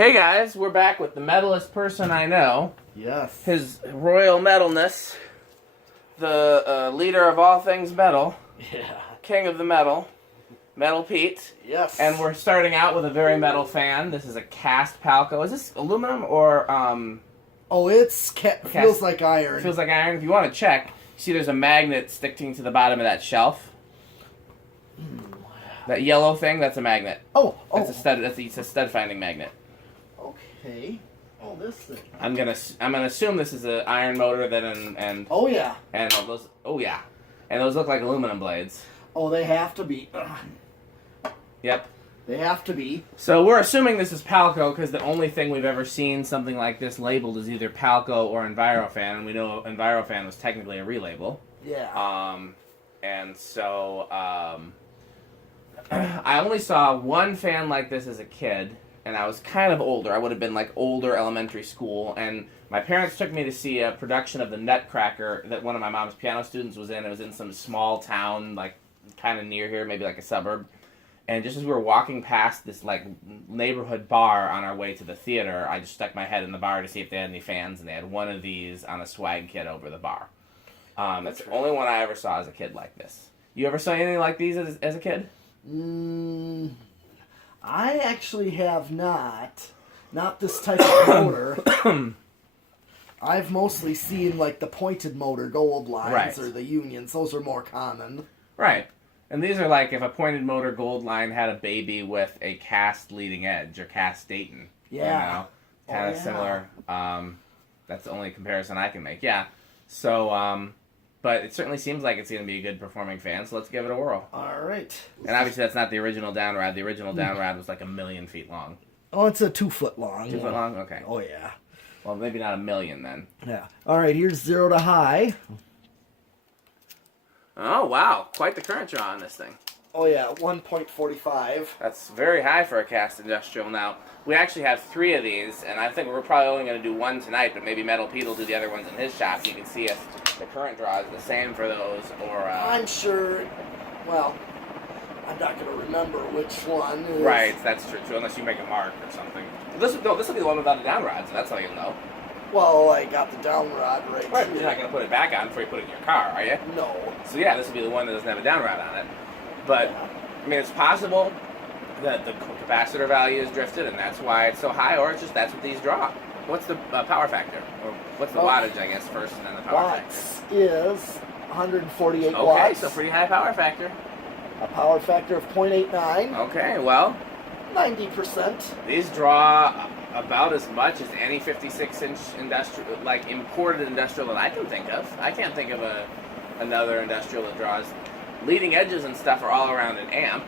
Hey guys, we're back with the metalist person I know. Yes. His royal metalness, the leader of all things metal. Yeah. King of the metal, Metal Pete. Yes. And we're starting out with a very metal fan. This is a cast Palco. Is this aluminum or Oh, it's feels like iron. Feels like iron. If you want to check, you see there's a magnet sticking to the bottom of that shelf. That yellow thing, that's a magnet. Oh. It's a stud finding magnet. Okay. Oh, this thing. I'm gonna assume this is an iron motor and Oh yeah. And those and those look like aluminum blades. Oh, they have to be. Yep. They have to be. So we're assuming this is Palco because the only thing we've ever seen something like this labeled is either Palco or envirofan, and we know envirofan was technically a relabel. Yeah. And so I only saw one fan like this as a kid. And I was kind of older. I would have been like older elementary school. And my parents took me to see a production of the Nutcracker that one of my mom's piano students was in. It was in some small town, like kind of near here, maybe like a suburb. And just as we were walking past this like neighborhood bar on our way to the theater, I just stuck my head in the bar to see if they had any fans. And they had one of these on a swag kit over the bar. That's the only one I ever saw as a kid like this. You ever saw anything like these as a kid? I actually have not this type of motor. I've mostly seen like the pointed motor gold lines or the unions. Those are more common. Right. And these are like if a pointed motor gold line had a baby with a cast leading edge or cast Dayton. Yeah. You know? Kind of similar. That's the only comparison I can make. Yeah. So, but it certainly seems like it's going to be a good performing fan, so let's give it a whirl. All right. And obviously that's not the original downrod. The original downrod was like 1,000,000 feet long. Oh, it's a 2 foot long. 2 foot long? Okay. Oh, yeah. Well, maybe not 1,000,000 then. Yeah. All right, here's 0 to high. Oh, wow. Quite the current draw on this thing. Oh, yeah, 1.45. That's very high for a cast industrial. Now, we actually have 3 of these, and I think we're probably only going to do one tonight, but maybe Metal Pete will do the other ones in his shop. You can see if the current draw is the same for those, or... I'm sure... Well, I'm not going to remember which one is... Right, that's true, too, unless you make a mark or something. This will be the one without the downrod, so that's how you'll know. Well, I got the downrod right here. You're not going to put it back on before you put it in your car, are you? No. So yeah, this will be the one that doesn't have a downrod on it. But, I mean, it's possible that the capacitor value is drifted, and that's why it's so high, or it's just that's what these draw. What's the power factor? Or what's the wattage, I guess, first, and then the power factor? Is 148 watts. Okay, so pretty high power factor. A power factor of 0.89. Okay, well... 90%. These draw about as much as any 56-inch industrial, like imported industrial that I can think of. I can't think of another industrial that draws. Leading edges and stuff are all around an amp.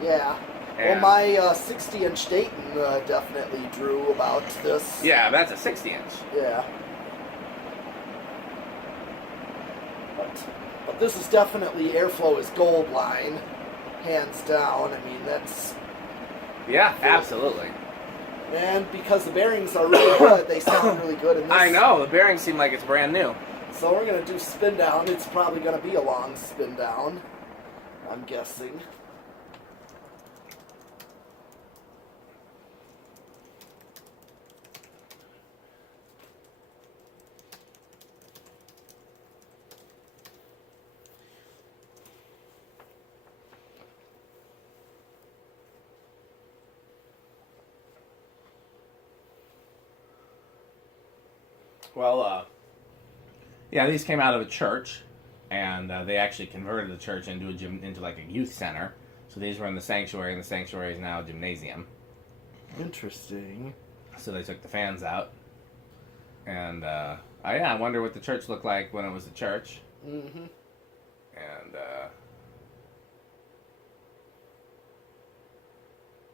Yeah. And well, my 60-inch Dayton definitely drew about this. Yeah, that's a 60-inch. Yeah. But this is definitely airflow is gold line, hands down. I mean, that's... Yeah, absolutely. And because the bearings are really good, they sound really good in this. I know, the bearings seem like it's brand new. So we're going to do spin down. It's probably going to be a long spin down, I'm guessing. Well, yeah, these came out of a church, and they actually converted the church into a gym, into like a youth center. So these were in the sanctuary, and the sanctuary is now a gymnasium. Interesting. So they took the fans out, and I wonder what the church looked like when it was a church. Mm-hmm. And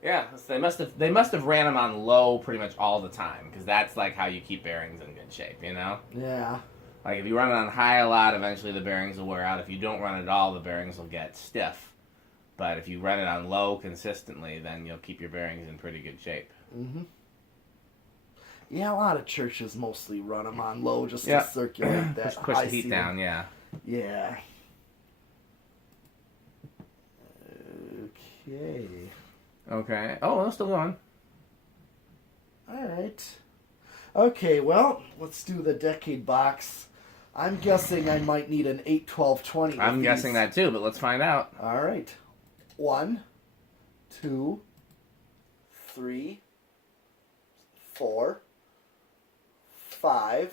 yeah, so they must have ran them on low pretty much all the time, because that's like how you keep bearings in good shape, you know? Yeah. Like if you run it on high a lot, eventually the bearings will wear out. If you don't run it at all, the bearings will get stiff. But if you run it on low consistently, then you'll keep your bearings in pretty good shape. Mm-hmm. Yeah, a lot of churches mostly run them on low just to circulate that. Push the heat down, yeah. Yeah. Okay. Okay. Oh, it's still going. Alright. Okay, well, let's do the decade box. I'm guessing I might need an 8, 12, 20. I'm guessing that too, but let's find out. Alright. 1, 2, 3, 4, 5. Is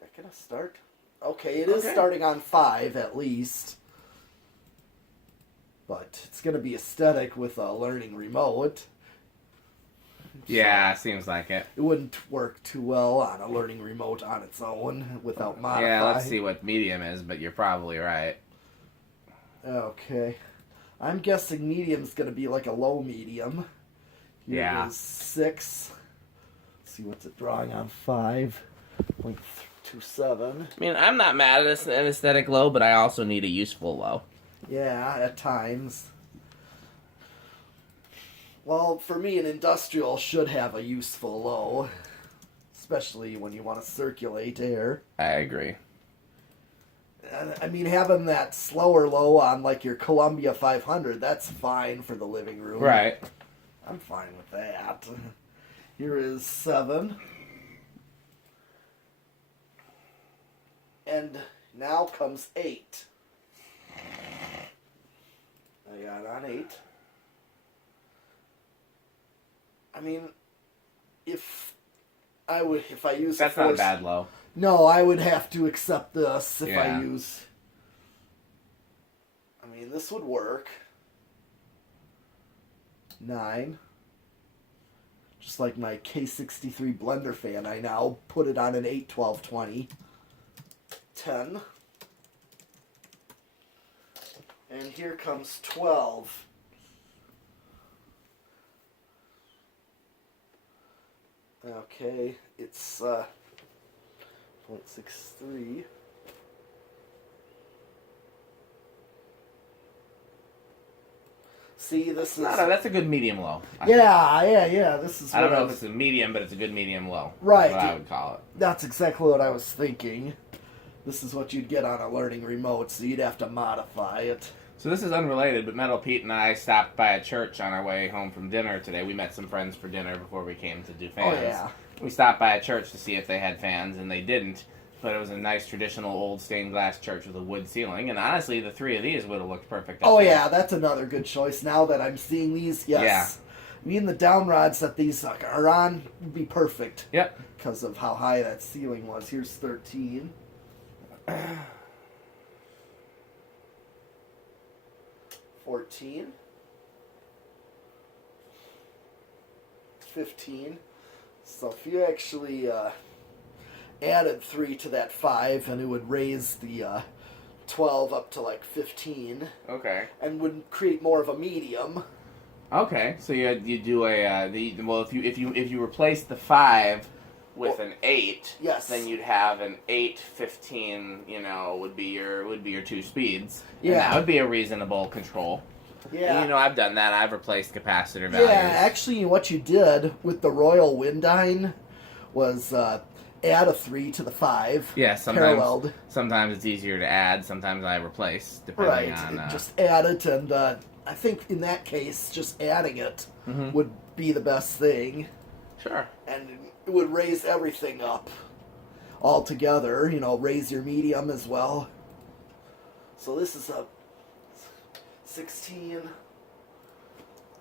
that gonna start? Okay, it is starting on 5 at least. But it's gonna be aesthetic with a learning remote. Yeah, seems like it. It wouldn't work too well on a learning remote on its own without modifying. Yeah, let's see what medium is, but you're probably right. Okay. I'm guessing medium's gonna be like a low medium. Here is 6. Let's see what's it drawing on 5.27. I mean, I'm not mad at an aesthetic low, but I also need a useful low. Yeah, at times. Well, for me, an industrial should have a useful low, especially when you want to circulate air. I agree. I mean, having that slower low on, like, your Columbia 500, that's fine for the living room. Right. I'm fine with that. Here is 7. And now comes 8. I got on 8. I mean, if I use that's not a bad low. No, I would have to accept this if Yeah. I use. I mean, this would work. 9. Just like my K63 blender fan, I now put it on an 8, 12, 20. 10. And here comes 12. Okay, it's 0.63. See, this is... that's a good medium low. Yeah, this is... I don't know if it's a medium, but it's a good medium low. Right. That's what I would call it. That's exactly what I was thinking. This is what you'd get on a learning remote, so you'd have to modify it. So this is unrelated, but Metal Pete and I stopped by a church on our way home from dinner today. We met some friends for dinner before we came to do fans. Oh, yeah. We stopped by a church to see if they had fans, and they didn't. But it was a nice traditional old stained glass church with a wood ceiling, and honestly, the 3 of these would have looked perfect. Oh yeah, that's another good choice. Now that I'm seeing these, yes. Yeah. I mean, the down rods that these are on would be perfect. Yep. Because of how high that ceiling was. Here's 13. 14. 15. So if you actually added 3 to that 5, and it would raise the 12 up to like 15. Okay. And would create more of a medium. Okay, so you do a if you replace the 5 with an 8, yes, then you'd have an 8, 15. Would be your 2 speeds. Yeah, and that would be a reasonable control. Yeah, and, I've done that. I've replaced capacitor values. Yeah, actually, what you did with the Royal Windine was add a 3 to the 5. Yeah, paralleled. Sometimes it's easier to add. Sometimes I replace, depending on. Just add it, and I think in that case, just adding it would be the best thing. Sure. And it would raise everything up altogether. Raise your medium as well. So this is a 16,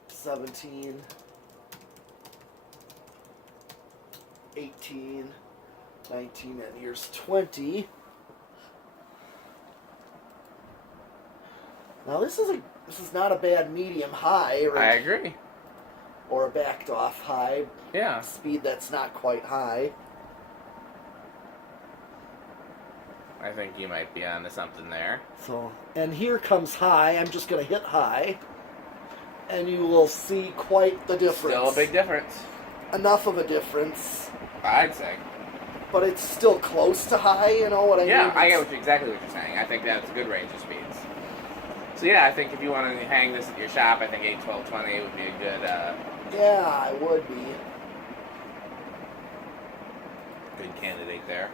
17, 18, 19, and here's 20. Now this is not a bad medium high. I agree. Or a backed off high. Yeah. Speed that's not quite high. I think you might be onto something there. So, and here comes high. I'm just going to hit high. And you will see quite the difference. Still a big difference. Enough of a difference. I'd say. But it's still close to high, you know what I mean? Yeah, I get exactly what you're saying. I think that's a good range of speeds. So yeah, I think if you want to hang this at your shop, I think 8, 12, 20 would be a good... Yeah, I would be. Good candidate there.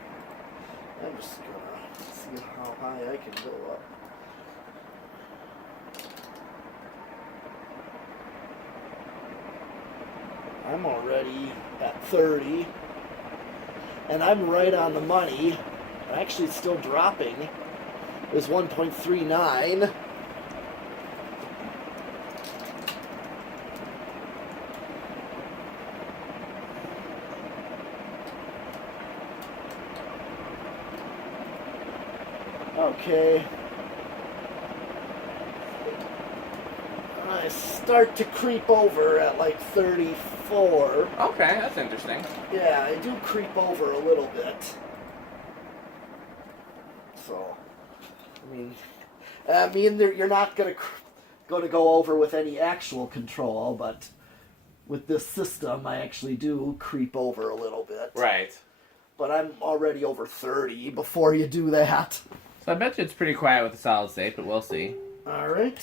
I'm just going to see how high I can go up. I'm already at 30. And I'm right on the money. Actually, it's still dropping. It's 1.39. Okay. I start to creep over at like 34. Okay, that's interesting. Yeah, I do creep over a little bit. So, you're not gonna go over with any actual control, but with this system, I actually do creep over a little bit. Right. But I'm already over 30 before you do that. So I bet you it's pretty quiet with the solid state, but we'll see. All right.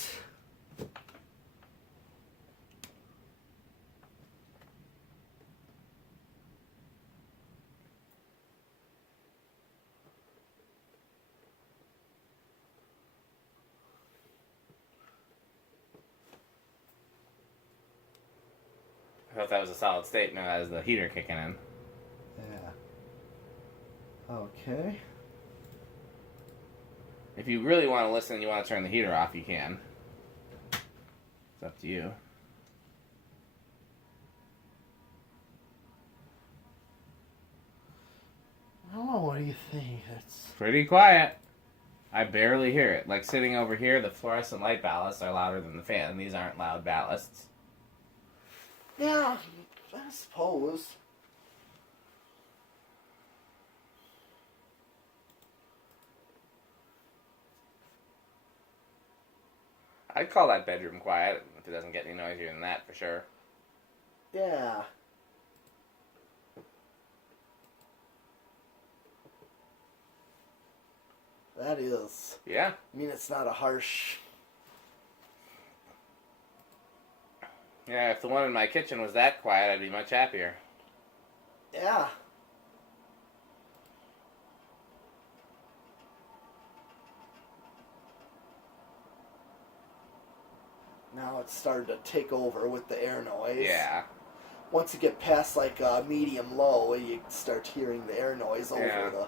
I thought that was a solid state. No, that was the heater kicking in. Yeah. Okay. If you really want to listen and you want to turn the heater off, you can. It's up to you. I don't know, what do you think? It's Pretty quiet. I barely hear it. Like sitting over here, the fluorescent light ballasts are louder than the fan. These aren't loud ballasts. Yeah, I suppose. I'd call that bedroom quiet if it doesn't get any noisier than that, for sure. Yeah. That is. Yeah. I mean, it's not a harsh. Yeah, if the one in my kitchen was that quiet, I'd be much happier. Yeah. Now it's starting to take over with the air noise. Yeah. Once you get past like medium low, you start hearing the air noise over the.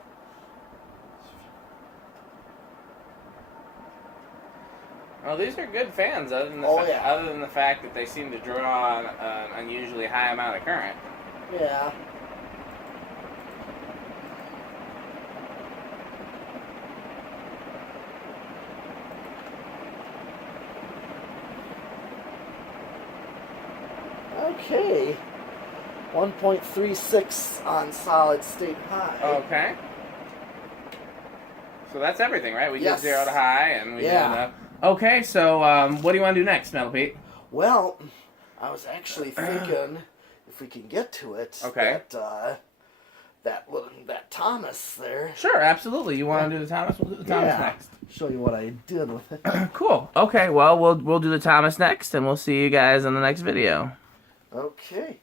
Well, these are good fans, other than the fact that they seem to draw an unusually high amount of current. Yeah. Okay. 1.36 on solid state high. Okay. So that's everything, right? We did 0 to high, and we did. Okay, so what do you want to do next, Metal Pete? Well, I was actually thinking if we can get to it. Okay. That Thomas there. Sure, absolutely. You want to do the Thomas? We'll do the Thomas next. Show you what I did with it. Cool. Okay, well, we'll do the Thomas next, and we'll see you guys in the next video. Okay.